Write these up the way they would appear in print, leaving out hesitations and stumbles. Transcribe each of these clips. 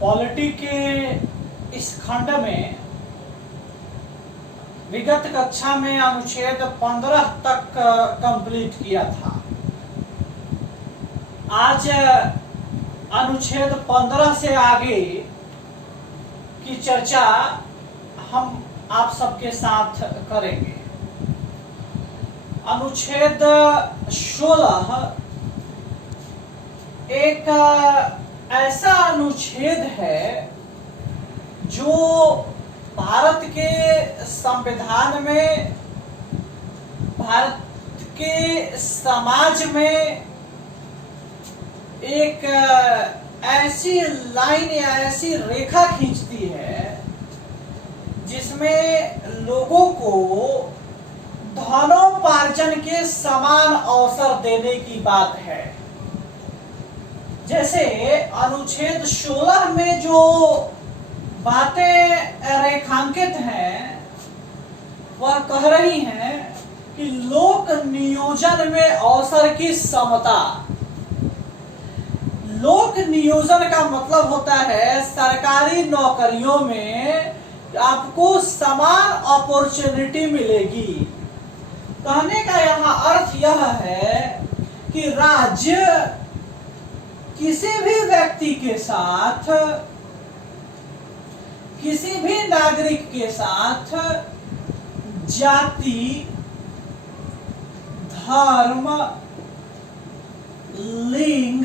Polity के इस खंड में विगत कक्षा में अनुच्छेद 15 तक कंप्लीट किया था। आज अनुच्छेद 15 से आगे की चर्चा हम आप सबके साथ करेंगे। अनुच्छेद 16 एक ऐसा अनुच्छेद है जो भारत के संविधान में, भारत के समाज में एक ऐसी लाइन या ऐसी रेखा खींचती है जिसमें लोगों को धनोपार्जन के समान अवसर देने की बात है। जैसे अनुच्छेद 16 में जो बातें रेखांकित हैं वह कह रही हैं कि लोक नियोजन में अवसर की समता। लोक नियोजन का मतलब होता है सरकारी नौकरियों में आपको समान अपॉर्चुनिटी मिलेगी। कहने का यहाँ अर्थ यह है कि राज्य किसी भी व्यक्ति के साथ, किसी भी नागरिक के साथ जाति, धर्म, लिंग,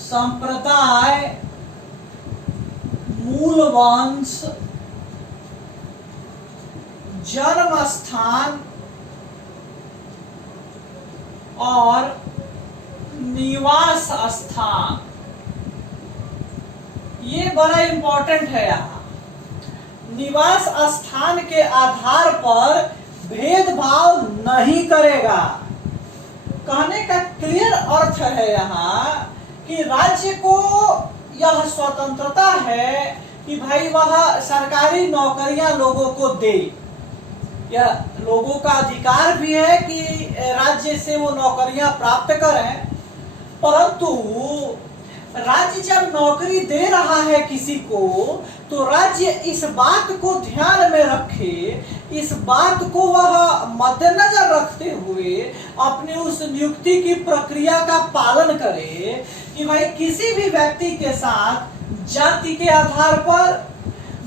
संप्रदाय, मूल वंश, जन्म स्थान और निवास स्थान, ये बड़ा इंपॉर्टेंट है। यहाँ निवास स्थान के आधार पर भेदभाव नहीं करेगा। कहने का क्लियर अर्थ है यहाँ कि राज्य को यह स्वतंत्रता है कि भाई वह सरकारी नौकरियां लोगों को दे। यह लोगों का अधिकार भी है कि राज्य से वो नौकरियां प्राप्त करें, परंतु राज्य जब नौकरी दे रहा है किसी को तो राज्य इस बात को ध्यान में रखे, इस बात को वह मद्देनजर रखते हुए अपने उस नियुक्ति की प्रक्रिया का पालन करे कि भाई किसी भी व्यक्ति के साथ जाति के आधार पर,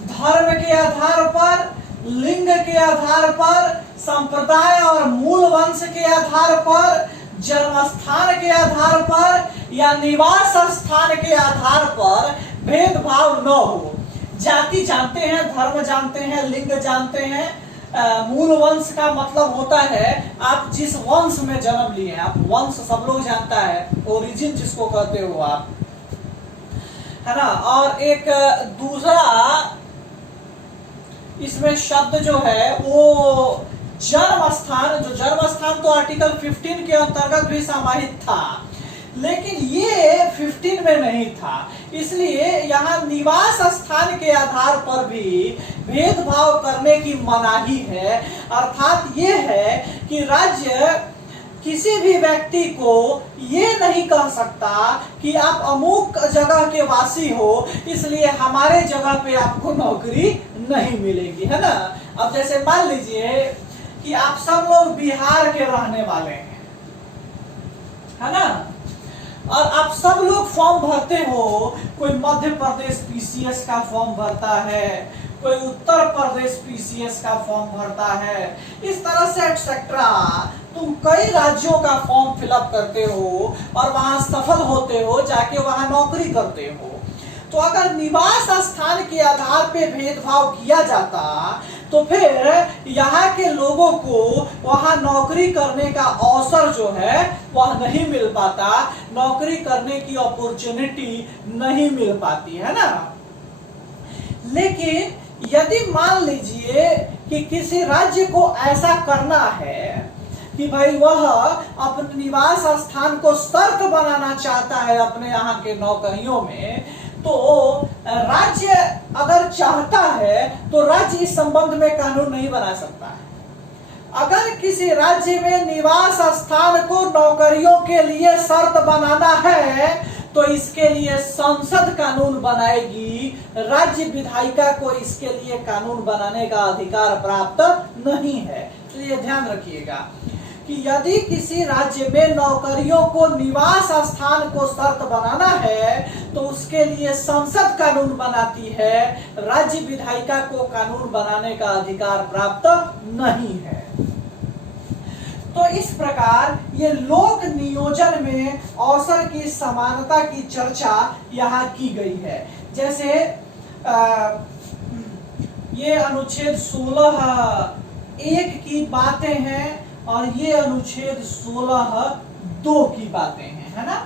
धर्म के आधार पर, लिंग के आधार पर, संप्रदाय और मूल वंश के आधार पर, जन्म स्थान के आधार पर या निवास स्थान के आधार पर भेदभाव न हो। जाति जानते हैं, धर्म जानते हैं, लिंग जानते हैं। मूल वंश का मतलब होता है आप जिस वंश में जन्म लिए हैं। आप वंश सब लोग जानता है, ओरिजिन जिसको कहते हो आप, है ना। और एक दूसरा इसमें शब्द जो है वो जन्म स्थान, जो जन्म स्थान तो आर्टिकल 15 के अंतर्गत भी समाहित था, लेकिन ये 15 में नहीं था। इसलिए यहाँ निवास स्थान के आधार पर भी भेदभाव करने की मनाही है। अर्थात ये है कि राज्य किसी भी व्यक्ति को ये नहीं कह सकता कि आप अमुक जगह के वासी हो इसलिए हमारे जगह पे आपको नौकरी नहीं मिलेगी, है ना। अब जैसे मान लीजिए कि आप सब लोग बिहार के रहने वाले हैं, है ना, और आप सब लोग फॉर्म भरते हो। कोई मध्य प्रदेश पीसीएस का फॉर्म भरता है, कोई उत्तर प्रदेश पीसीएस का फॉर्म भरता है, इस तरह से एक्सेट्रा तुम कई राज्यों का फॉर्म फिलअप करते हो और वहां सफल होते हो, जाके वहां नौकरी करते हो। तो अगर निवास स्थान के आधार पे भेदभाव किया जाता तो फिर यहाँ के लोगों को वहां नौकरी करने का अवसर जो है वह नहीं मिल पाता, नौकरी करने की अपॉर्चुनिटी नहीं मिल पाती, है ना। लेकिन यदि मान लीजिए कि किसी राज्य को ऐसा करना है कि भाई वह अपने निवास स्थान को शर्त बनाना चाहता है अपने यहाँ के नौकरियों में, तो राज्य अगर चाहता है तो राज्य इस संबंध में कानून नहीं बना सकता है। अगर किसी राज्य में निवास स्थान को नौकरियों के लिए शर्त बनाना है तो इसके लिए संसद कानून बनाएगी, राज्य विधायिका को इसके लिए कानून बनाने का अधिकार प्राप्त नहीं है। तो ये ध्यान रखिएगा कि यदि किसी राज्य में नौकरियों को निवास स्थान को शर्त बनाना है तो उसके लिए संसद कानून बनाती है, राज्य विधायिका को कानून बनाने का अधिकार प्राप्त नहीं है। तो इस प्रकार ये लोक नियोजन में अवसर की समानता की चर्चा यहाँ की गई है। जैसे ये अनुच्छेद 16(1) की बातें हैं और ये अनुच्छेद 16(2) की बातें हैं, है ना।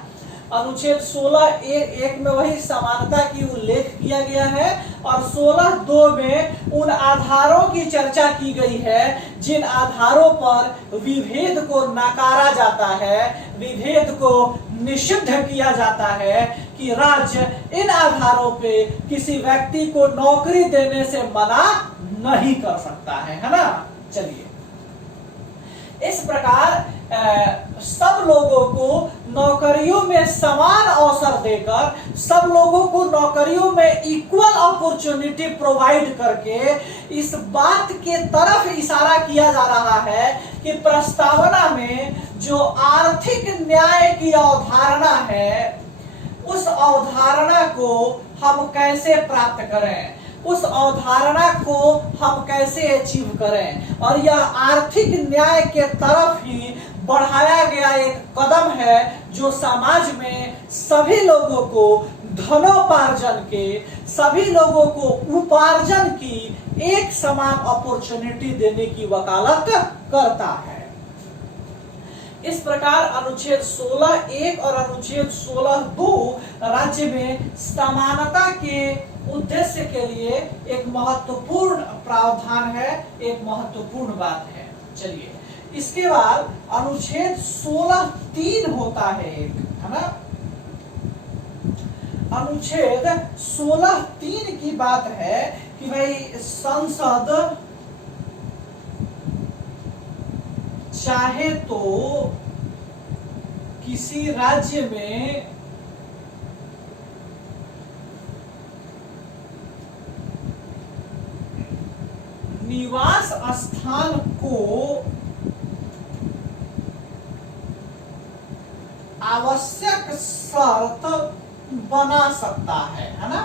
अनुच्छेद 16(1) में वही समानता की उल्लेख किया गया है और 16(2) में उन आधारों की चर्चा की गई है जिन आधारों पर विभेद को नकारा जाता है, विभेद को निषिद्ध किया जाता है कि राज्य इन आधारों पे किसी व्यक्ति को नौकरी देने से मना नहीं कर सकता है ना। चलिए, इस प्रकार सब लोगों को नौकरियों में समान अवसर देकर, सब लोगों को नौकरियों में इक्वल अपॉर्चुनिटी प्रोवाइड करके इस बात के तरफ इशारा किया जा रहा है कि प्रस्तावना में जो आर्थिक न्याय की अवधारणा है उस अवधारणा को हम कैसे प्राप्त करें, उस अवधारणा को हम कैसे अचीव करें। और यह आर्थिक न्याय के तरफ ही बढ़ाया गया एक कदम है जो समाज में सभी लोगों को धनोपार्जन के, सभी लोगों को उपार्जन की एक समान अपॉर्चुनिटी देने की वकालत करता है। इस प्रकार अनुच्छेद 16(1) और अनुच्छेद 16(2) राज्य में समानता के उद्देश्य के लिए एक महत्वपूर्ण प्रावधान है, एक महत्वपूर्ण बात है। चलिए, इसके बाद अनुच्छेद 16(3) होता है एक, है ना। अनुच्छेद 16(3) की बात है कि भाई संसद चाहे तो किसी राज्य में निवास स्थान को आवश्यक शर्त बना सकता है ना।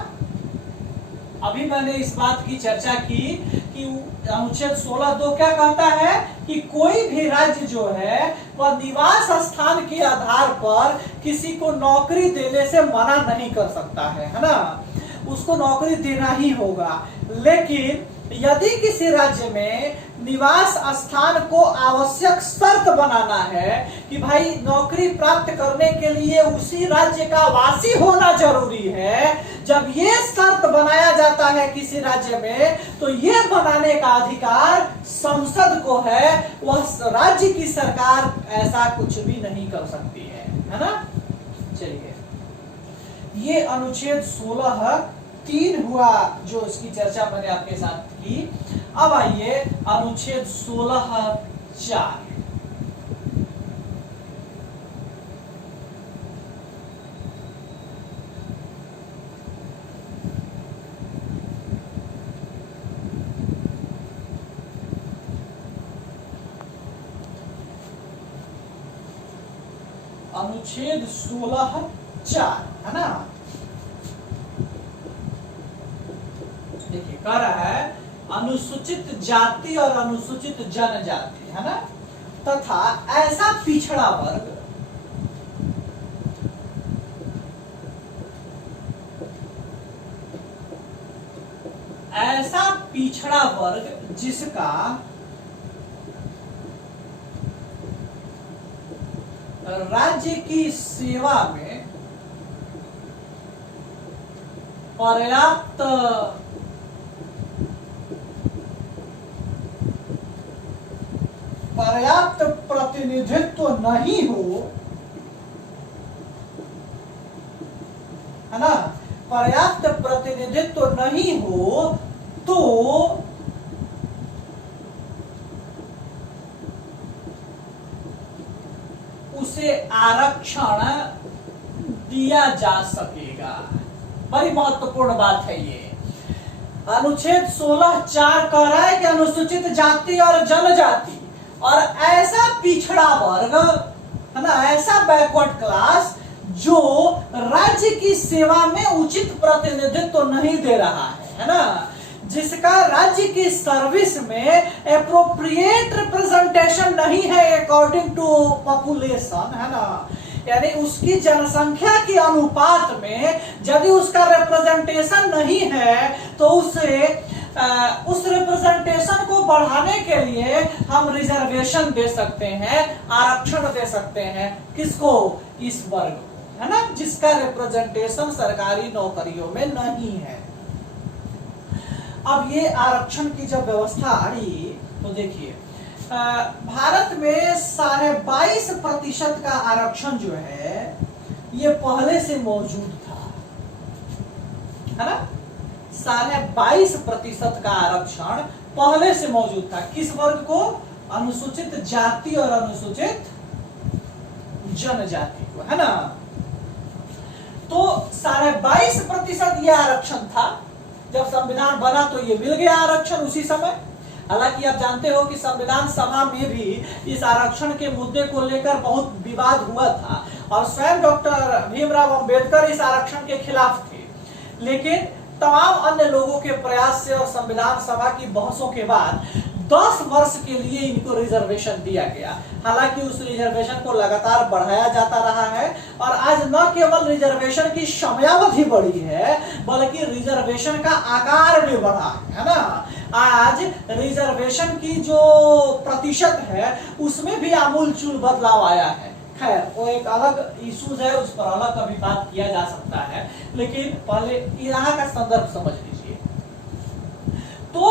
अभी मैंने इस बात की चर्चा की कि अनुच्छेद 16(2) क्या कहता है कि कोई भी राज्य जो है वह निवास स्थान के आधार पर किसी को नौकरी देने से मना नहीं कर सकता है ना। उसको नौकरी देना ही होगा। लेकिन यदि किसी राज्य में निवास स्थान को आवश्यक शर्त बनाना है कि भाई नौकरी प्राप्त करने के लिए उसी राज्य का वासी होना जरूरी है, जब ये शर्त बनाया जाता है किसी राज्य में तो ये बनाने का अधिकार संसद को है। वह राज्य की सरकार ऐसा कुछ भी नहीं कर सकती है ना। चलिए, ये अनुच्छेद 16(3) हुआ जो इसकी चर्चा मैंने आपके साथ की। अब आइए अनुच्छेद 16(4) अनुच्छेद 16(4 है ना। देखिए, कह रहा है अनुसूचित जाति और अनुसूचित जनजाति, है ना, तथा ऐसा पिछड़ा वर्ग जिसका राज्य की सेवा में पर्याप्त प्रतिनिधित्व नहीं हो, है ना, पर्याप्त प्रतिनिधित्व नहीं हो तो उसे आरक्षण किया जा सकेगा। बड़ी महत्वपूर्ण बात है ये। अनुच्छेद 16(4) कह रहा है कि अनुसूचित जाति और जनजाति और ऐसा पिछड़ा वर्ग है ना, ऐसा बैकवर्ड क्लास जो राज्य की सेवा में उचित प्रतिनिधित्व तो नहीं दे रहा है ना, जिसका राज्य की सर्विस में एप्रोप्रिएट रिप्रेजेंटेशन नहीं है अकॉर्डिंग टू पॉपुलेशन, है ना, यानी उसकी जनसंख्या के अनुपात में यदि उसका रिप्रेजेंटेशन नहीं है तो उसे उस रिप्रेजेंटेशन को बढ़ाने के लिए हम रिजर्वेशन दे सकते हैं, आरक्षण दे सकते हैं। किसको? इस वर्ग को, है ना, जिसका रिप्रेजेंटेशन सरकारी नौकरियों में नहीं है। अब ये आरक्षण की जब व्यवस्था आई तो देखिए भारत में 22.5% का आरक्षण जो है ये पहले से मौजूद था, है ना। 22.5% का आरक्षण पहले से मौजूद था। किस वर्ग को? अनुसूचित जाति और अनुसूचित जनजाति को, है ना। तो 22.5% ये आरक्षण था। जब संविधान बना तो ये मिल गया आरक्षण उसी समय। हालांकि आप जानते हो कि संविधान सभा में भी इस आरक्षण के मुद्दे को लेकर बहुत विवाद हुआ था और स्वयं डॉक्टर भीमराव अंबेडकर इस आरक्षण के खिलाफ थे, लेकिन तमाम अन्य लोगों के प्रयास से और संविधान सभा की बहसों के बाद 10 वर्ष के लिए इनको रिजर्वेशन दिया गया। हालांकि उस रिजर्वेशन को लगातार बढ़ाया जाता रहा है और आज न केवल रिजर्वेशन की समयावधि बढ़ी है बल्कि रिजर्वेशन का आकार भी बढ़ा है ना। आज रिजर्वेशन की जो प्रतिशत है उसमें भी आमूलचूल बदलाव आया है। खैर वो एक अलग इश्यूज है, उस पर अलग कभी बात किया जा सकता है, लेकिन पहले यहाँ का संदर्भ समझ लीजिए। तो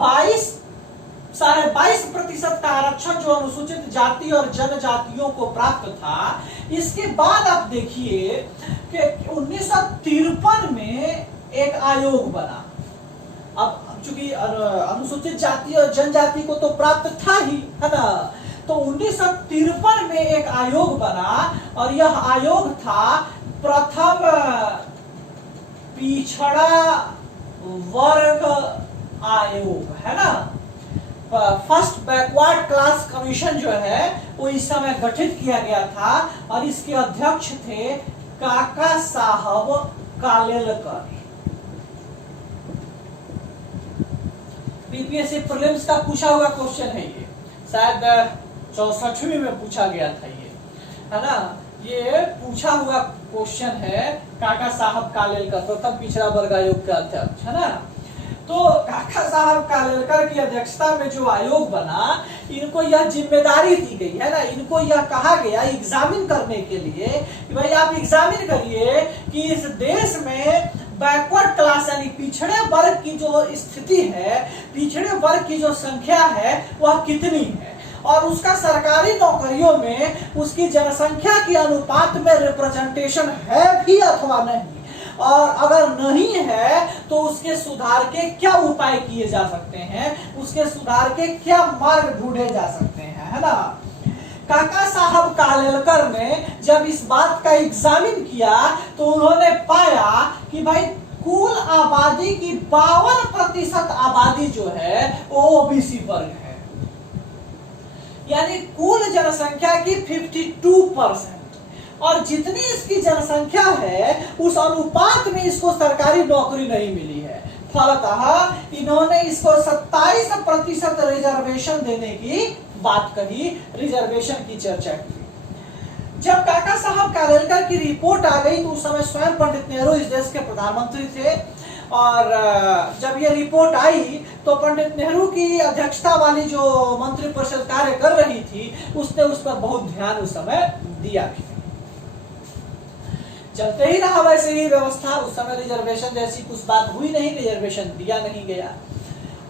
22.5% का आरक्षण जो अनुसूचित जाति और जनजातियों को प्राप्त था, इसके बाद आप देखिए कि 1953 में एक आयोग बना। अब चूंकि अनुसूचित जाति और जनजाति को तो प्राप्त था ही, है ना, तो 1953 में एक आयोग बना और यह आयोग था प्रथम पिछड़ा वर्ग आयोग, है ना। फर्स्ट बैकवर्ड क्लास कमीशन जो है वो इस समय गठित किया गया था और इसके अध्यक्ष थे काका साहब कालेलकर। बीपीएससी प्रीलिम्स का पूछा हुआ क्वेश्चन है ये, शायद 64वीं में पूछा गया था ये, है ना। ये पूछा हुआ क्वेश्चन है काका साहब कालेलकर, प्रथम पिछड़ा वर्ग आयोग के अध्यक्ष, है ना। तो काका साहब कालेलकर की अध्यक्षता में जो आयोग बना, इनको यह जिम्मेदारी दी गई, है ना, इनको यह कहा गया एग्जामिन करने के लिए कि भाई आप एग्जामिन करिए कि इस देश में बैकवर्ड क्लास यानी पिछड़े वर्ग की जो स्थिति है, पिछड़े वर्ग की जो संख्या है वह कितनी है और उसका सरकारी नौकरियों में उसकी जनसंख्या के अनुपात में रिप्रेजेंटेशन है भी अथवा नहीं, और अगर नहीं है तो उसके सुधार के क्या उपाय किए जा सकते हैं, उसके सुधार के क्या मार्ग ढूंढे जा सकते हैं, है ना। काका साहब कालेलकर ने जब इस बात का एग्जामिन किया तो उन्होंने पाया कि भाई कुल आबादी की 52% आबादी जो है वो ओबीसी वर्ग है, यानी कुल जनसंख्या की 52%, और जितनी इसकी जनसंख्या है उस अनुपात में इसको सरकारी नौकरी नहीं मिली है। फलतः इन्होंने इसको 27% रिजर्वेशन देने की बात कही, रिजर्वेशन की चर्चा की। जब काका साहब कालेलकर की रिपोर्ट आ गई तो उस समय स्वयं पंडित नेहरू इस देश के प्रधानमंत्री थे और जब ये रिपोर्ट आई तो पंडित नेहरू की अध्यक्षता वाली जो मंत्रिपरिषद कार्य कर रही थी उसने उस पर बहुत ध्यान उस समय दिया भी। चलते ही रहा वैसे ही व्यवस्था, उस समय रिजर्वेशन जैसी कुछ बात हुई नहीं, रिजर्वेशन दिया नहीं गया।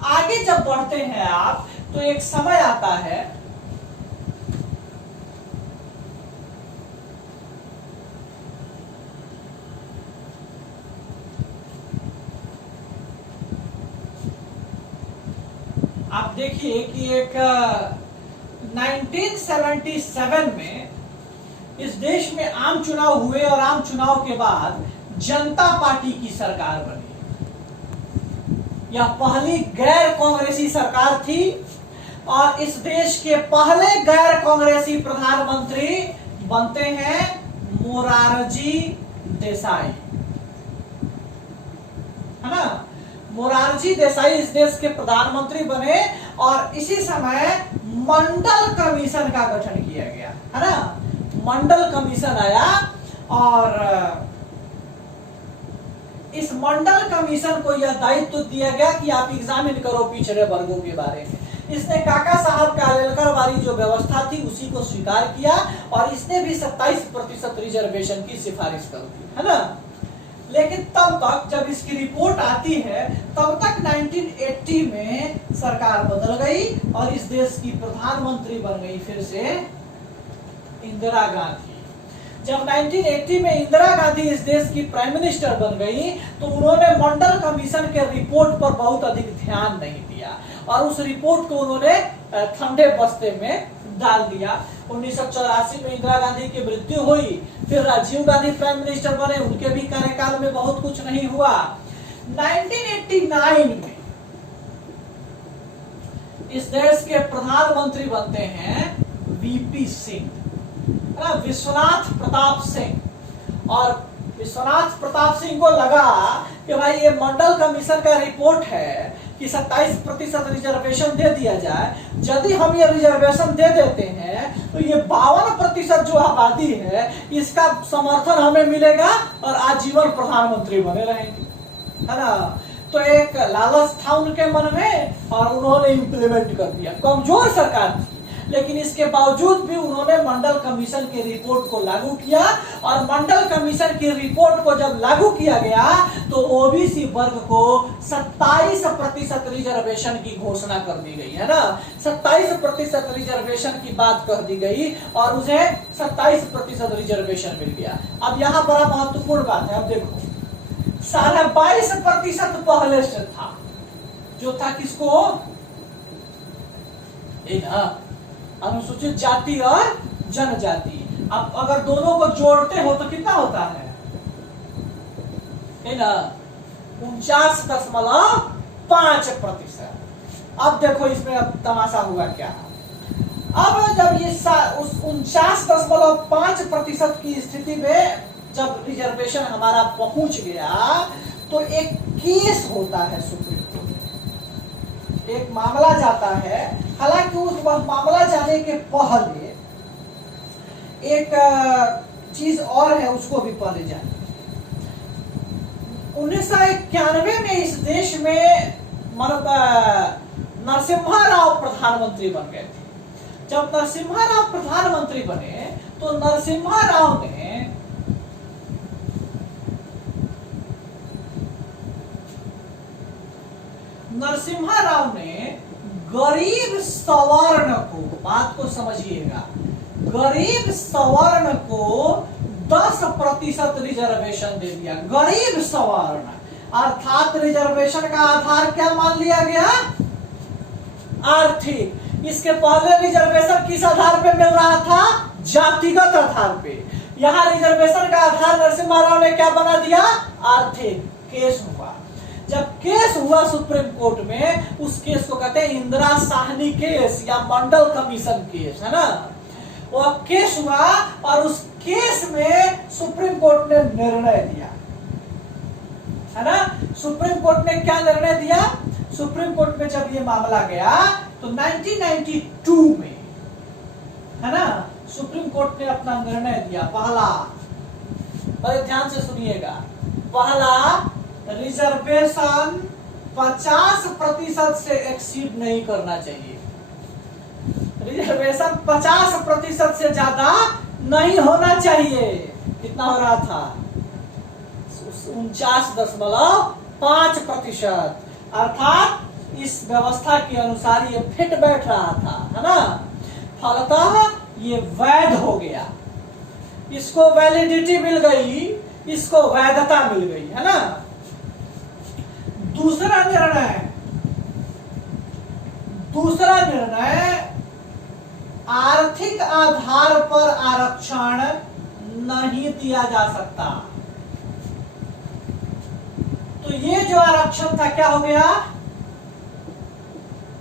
आगे जब बढ़ते हैं आप तो एक समय आता है आप देखिए कि एक 1977 में इस देश में आम चुनाव हुए और आम चुनाव के बाद जनता पार्टी की सरकार बनी। यह पहली गैर कांग्रेसी सरकार थी और इस देश के पहले गैर कांग्रेसी प्रधानमंत्री बनते हैं मोरारजी देसाई, है ना। मोरारजी देसाई इस देश के प्रधानमंत्री बने और इसी समय मंडल कमीशन का गठन किया गया, है ना। मंडल कमीशन आया और इस मंडल कमीशन को यह दायित्व दिया गया कि आप एग्जामिन करो पिछड़े वर्गों के बारे में। इसने काका साहब कालेलकर वाली जो व्यवस्था थी उसी को स्वीकार किया और इसने भी 27% रिजर्वेशन की सिफारिश कर दी, है ना। लेकिन तब तक जब इसकी रिपोर्ट आती है तब तक 1980 में सरकार बदल गई और इस देश की प्रधानमंत्री बन गई फिर से इंदिरा गांधी। जब 1980 में इंदिरा गांधी इस देश की प्राइम मिनिस्टर बन गई तो उन्होंने मंडल कमीशन के रिपोर्ट पर बहुत अधिक ध्यान नहीं दिया और उस रिपोर्ट को उन्होंने ठंडे बस्ते में डाल दिया। 1984 में इंदिरा गांधी की मृत्यु हुई, फिर राजीव गांधी प्राइम मिनिस्टर बने, उनके भी कार्यकाल में बहुत कुछ नहीं हुआ। 1989 में इस देश के प्रधानमंत्री बनते हैं वीपी सिंह, विश्वनाथ प्रताप सिंह। और विश्वनाथ प्रताप सिंह को लगा कि भाई ये मंडल कमीशन का रिपोर्ट है कि 27% रिजर्वेशन दे दिया जाए, यदि हम ये रिजर्वेशन दे देते हैं तो ये 52% जो आबादी है इसका समर्थन हमें मिलेगा और आजीवन प्रधानमंत्री बने रहेंगे, है ना। तो एक लालच था उनके मन में और उन्होंने इम्प्लीमेंट कर दिया। कमजोर सरकार थी लेकिन इसके बावजूद भी उन्होंने मंडल कमीशन की रिपोर्ट को लागू किया और मंडल कमीशन की रिपोर्ट को जब लागू किया गया तो ओबीसी वर्ग को 27% रिजर्वेशन की घोषणा कर दी गई, है ना। 27% रिजर्वेशन की बात कह दी गई और उसे 27% रिजर्वेशन मिल गया। अब यहाँ बड़ा महत्वपूर्ण बात है, अब देखो 22.5% पहले से था, जो था किसको, अनुसूचित जाति और जनजाति। अब अगर दोनों को जोड़ते हो तो कितना होता है ना, 49.5%। अब देखो इसमें अब तमाशा हुआ क्या। अब जब ये उस 49.5% की स्थिति में जब रिजर्वेशन हमारा पहुंच गया तो एक केस होता है सुप्रीम कोर्ट में, एक मामला जाता है। हालांकि उस मामला जाने के पहले एक चीज और है, उसको भी पहले जाने। 1991 में इस देश में नरसिम्हा राव प्रधानमंत्री बन गए थे। जब नरसिम्हा राव प्रधानमंत्री बने तो नरसिम्हा राव ने गरीब सवर्ण को, बात को समझिएगा, गरीब सवर्ण को 10% रिजर्वेशन दे दिया। गरीब सवर्ण अर्थात रिजर्वेशन का आधार क्या मान लिया गया, आर्थिक। इसके पहले रिजर्वेशन किस आधार पे मिल रहा था, जातिगत आधार पे। यहाँ रिजर्वेशन का आधार नरसिम्हा राव ने क्या बना दिया, आर्थिक। केस हुआ, जब केस हुआ सुप्रीम कोर्ट में, उस केस को कहते हैं इंदिरा साहनी केस या मंडल कमीशन केस, है ना। वह केस हुआ और उस केस में सुप्रीम कोर्ट ने निर्णय दिया, है ना। सुप्रीम कोर्ट ने क्या निर्णय दिया, सुप्रीम कोर्ट में जब ये मामला गया तो 1992 में, है ना, सुप्रीम कोर्ट ने अपना निर्णय दिया। पहला, बड़े ध्यान से सुनिएगा, पहला रिजर्वेशन 50% से एक्सीड नहीं करना चाहिए। रिजर्वेशन 50% से ज्यादा नहीं होना चाहिए। कितना हो रहा था, 49.5%। अर्थात इस व्यवस्था के अनुसार ये फिट बैठ रहा था, है ना। फलतः ये वैध हो गया, इसको वैलिडिटी मिल गई, इसको वैधता मिल गई, है ना। दूसरा निर्णय आर्थिक आधार पर आरक्षण नहीं दिया जा सकता। तो ये जो आरक्षण था क्या हो गया,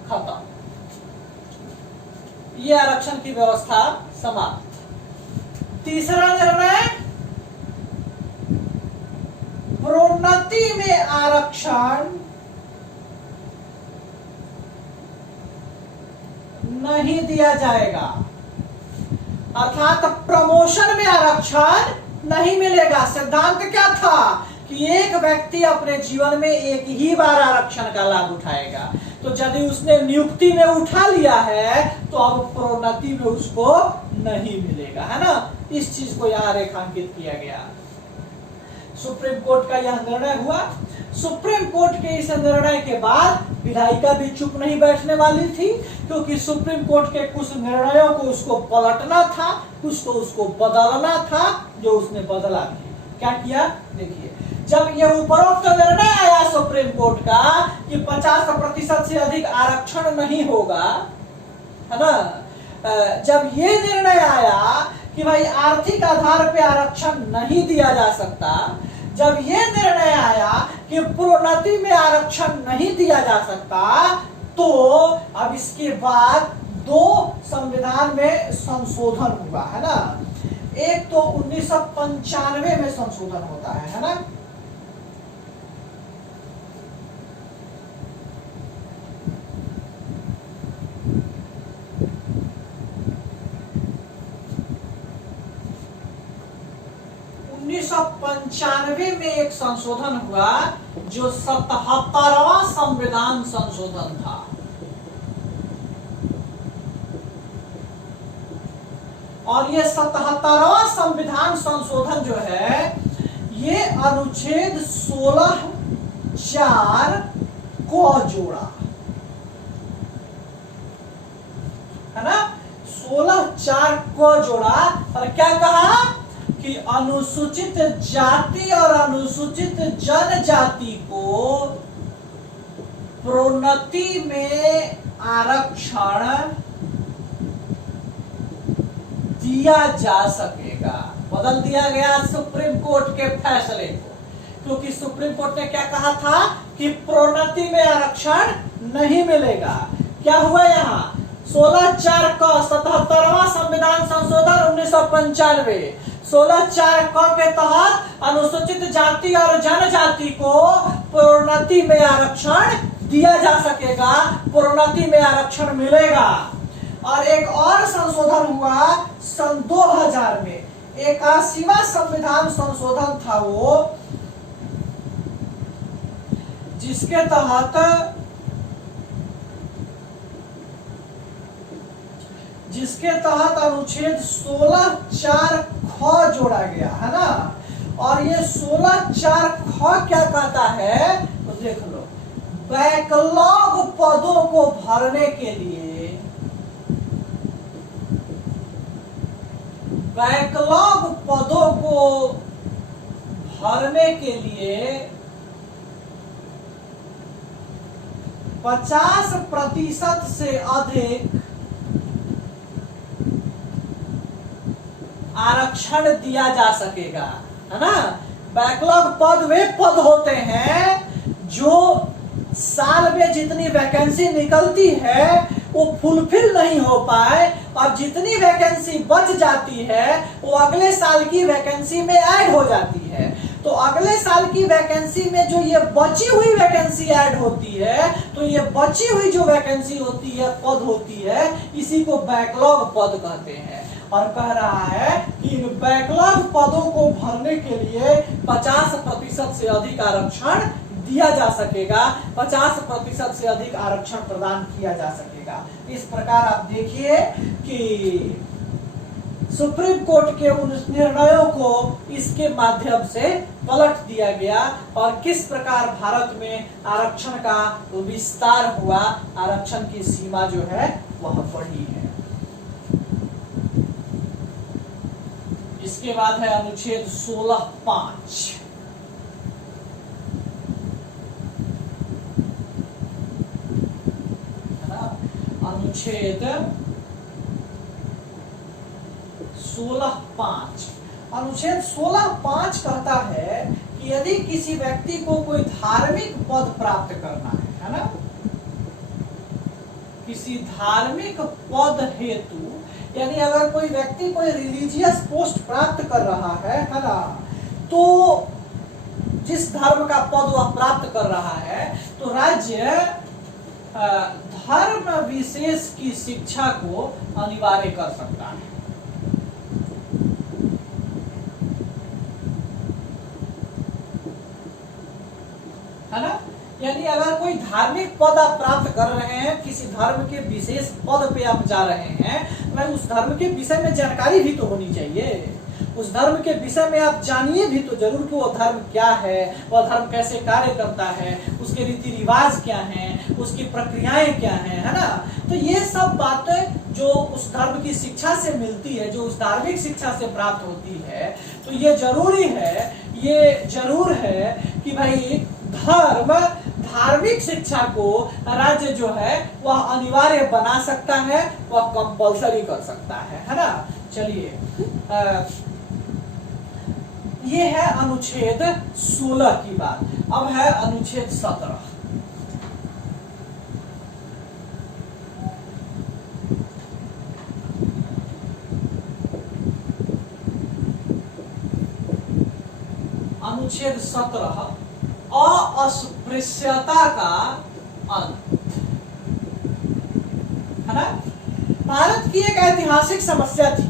खत्म। ये आरक्षण की व्यवस्था समाप्त। तीसरा निर्णय, प्रोन्नति में आरक्षण नहीं दिया जाएगा, अर्थात प्रमोशन में आरक्षण नहीं मिलेगा। सिद्धांत क्या था कि एक व्यक्ति अपने जीवन में एक ही बार आरक्षण का लाभ उठाएगा। तो यदि उसने नियुक्ति में उठा लिया है तो अब प्रोन्नति में उसको नहीं मिलेगा, है ना। इस चीज को यहां रेखांकित किया गया। सुप्रीम कोर्ट का यह निर्णय हुआ। सुप्रीम कोर्ट के इस निर्णय के बाद विधायिका भी चुप नहीं बैठने वाली थी, क्योंकि सुप्रीम कोर्ट के कुछ निर्णयों को उसको पलटना था, कुछ को उसको बदलना था, जो उसने बदला भी। क्या किया, देखिए। जब यह उपरोक्त निर्णय आया सुप्रीम कोर्ट का कि 50% से अधिक आरक्षण नहीं होगा, है ना, जब ये निर्णय आया कि भाई आर्थिक आधार पे आरक्षण नहीं दिया जा सकता, जब ये निर्णय आया कि प्रोन्नति में आरक्षण नहीं दिया जा सकता, तो अब इसके बाद 2 संविधान में संशोधन हुआ, है ना। एक तो 1995 में संशोधन होता है ना। में एक संशोधन हुआ जो 77वां संविधान संशोधन था। और ये 77वां संविधान संशोधन जो है, ये अनुच्छेद 16(4) को जोड़ा, है ना। 16(4) को जोड़ा और क्या कहा कि अनुसूचित जाति और अनुसूचित जनजाति को प्रोन्नति में आरक्षण दिया जा सकेगा। बदल दिया गया सुप्रीम कोर्ट के फैसले को, क्योंकि सुप्रीम कोर्ट ने क्या कहा था कि प्रोन्नति में आरक्षण नहीं मिलेगा। क्या हुआ यहाँ 16(4) का 77वां संविधान संशोधन 1995, 16(4) के तहत अनुसूचित जाति और जनजाति को प्रोन्नति में आरक्षण दिया जा सकेगा, प्रोन्नति में आरक्षण मिलेगा। और एक और संशोधन हुआ सन 2000 में, 81वां संविधान संशोधन था वो, जिसके तहत अनुच्छेद 16(4) ख जोड़ा गया, है ना। और ये 16(4) ख क्या कहता है तो देख लो, बैकलॉग पदों को भरने के लिए, बैकलॉग पदों को भरने के लिए 50% से अधिक आरक्षण दिया जा सकेगा, है ना। बैकलॉग पद वे पद होते हैं जो साल में जितनी वैकेंसी निकलती है वो फुलफिल नहीं हो पाए, और जितनी वैकेंसी बच जाती है वो अगले साल की वैकेंसी में ऐड हो जाती है। तो अगले साल की वैकेंसी में जो ये बची हुई वैकेंसी ऐड होती है, तो ये बची हुई जो वैकेंसी होती है, पद होती है, इसी को बैकलॉग पद कहते हैं। और कह रहा है कि इन बैकलॉग पदों को भरने के लिए 50% से अधिक आरक्षण दिया जा सकेगा, 50% से अधिक आरक्षण प्रदान किया जा सकेगा। इस प्रकार आप देखिए कि सुप्रीम कोर्ट के उन निर्णयों को इसके माध्यम से पलट दिया गया और किस प्रकार भारत में आरक्षण का विस्तार हुआ, आरक्षण की सीमा जो है वह बढ़ी है। इसके बाद है अनुच्छेद 16(5). अनुच्छेद अनुच्छेद 16(5) कहता है कि यदि किसी व्यक्ति को कोई धार्मिक पद प्राप्त करना है ना, किसी धार्मिक पद हेतु, यानी अगर कोई व्यक्ति कोई रिलीजियस पोस्ट प्राप्त कर रहा है ना, तो जिस धर्म का पद वह प्राप्त कर रहा है, तो राज्य धर्म विशेष की शिक्षा को अनिवार्य कर सकता है। ना, यानी अगर कोई धार्मिक पद आप प्राप्त कर रहे हैं, किसी धर्म के विशेष पद पे आप जा रहे हैं, भाई उस धर्म के विषय में जानकारी भी तो होनी चाहिए। उस धर्म के विषय में आप जानिए भी तो जरूर कि वो धर्म क्या है, वह धर्म कैसे कार्य करता है, उसके रीति रिवाज क्या हैं, उसकी प्रक्रियाएं क्या हैं, है ना। तो ये सब बातें जो उस धर्म की शिक्षा से मिलती है, जो उस धार्मिक शिक्षा से प्राप्त होती है, तो ये जरूरी है, ये जरूर है कि भाई धर्म धार्मिक शिक्षा को राज्य जो है वह अनिवार्य बना सकता है, वह कंपलसरी कर सकता है ना। चलिए, ये है अनुच्छेद 16 की बात। अब है अनुच्छेद 17। अनुच्छेद 17, अस्पृश्यता का अंत, है ना। भारत की एक ऐतिहासिक समस्या थी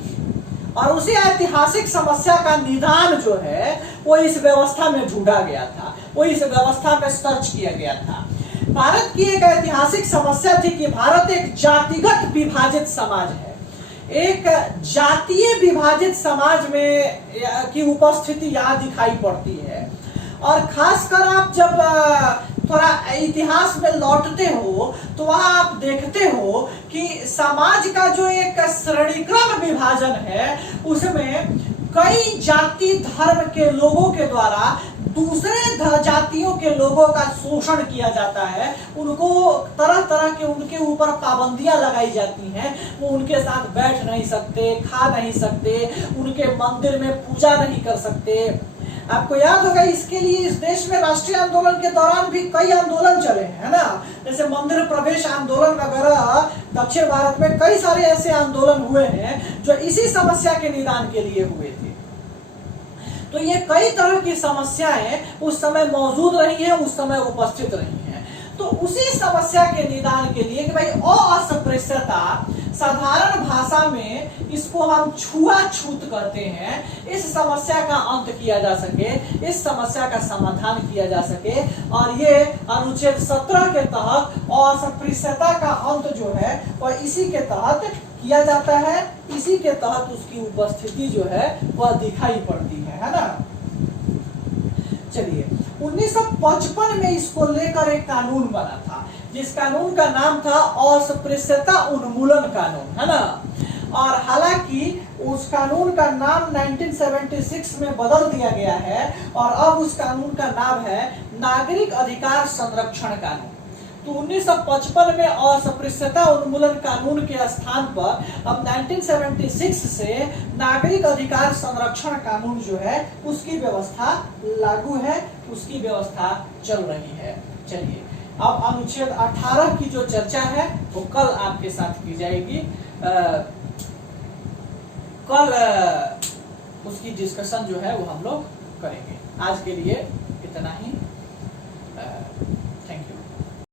और उसी ऐतिहासिक समस्या का निदान जो है वो इस व्यवस्था में ढूंढा गया था, वो इस व्यवस्था में सर्च किया गया था। भारत की एक ऐतिहासिक समस्या थी कि भारत एक जातिगत विभाजित समाज है। एक जातीय विभाजित समाज में की उपस्थिति यहाँ दिखाई पड़ती है। और खासकर आप जब थोड़ा इतिहास में लौटते हो तो वहां आप देखते हो कि समाज का जो एक श्रेणीक्रम विभाजन है, उसमें कई जाति धर्म के लोगों के द्वारा दूसरे जातियों के लोगों का शोषण किया जाता है। उनको तरह तरह के उनके ऊपर पाबंदियां लगाई जाती हैं। वो उनके साथ बैठ नहीं सकते, खा नहीं सकते, उनके मंदिर में पूजा नहीं कर सकते। आपको याद होगा, इसके लिए इस देश में राष्ट्रीय आंदोलन के दौरान भी कई आंदोलन चले हैं ना, जैसे मंदिर प्रवेश आंदोलन वगैरह। दक्षिण भारत में कई सारे ऐसे आंदोलन हुए हैं जो इसी समस्या के निदान के लिए हुए थे। तो ये कई तरह की समस्याएं उस समय मौजूद रही हैं, उस समय उपस्थित रही हैं। तो उसी समस्या के निदान के लिए कि भाई अस्पृश्यता, साधारण भाषा में इसको हम छुआछूत कहते हैं, इस समस्या का अंत किया जा सके, इस समस्या का समाधान किया जा सके। और ये अनुच्छेद 17 के तहत अस्पृश्यता का अंत जो है वह इसी के तहत किया जाता है, इसी के तहत उसकी उपस्थिति जो है वह दिखाई पड़ती है ना। चलिए, 1955 में इसको लेकर एक कानून बना था, जिस कानून का नाम था अस्पृश्यता उन्मूलन कानून, है ना। और हालांकि उस कानून का नाम 1976 में बदल दिया गया है और अब उस कानून का नाम है नागरिक अधिकार संरक्षण कानून। तो 1955 में अस्पृश्यता उन्मूलन कानून के स्थान पर अब 1976 से नागरिक अधिकार संरक्षण कानून जो है उसकी व्यवस्था लागू है, उसकी व्यवस्था चल रही है। चलिए, अब अनुच्छेद 18 की जो चर्चा है वो कल आपके साथ की जाएगी। कल उसकी डिस्कशन जो है वो हम लोग करेंगे। आज के लिए इतना ही।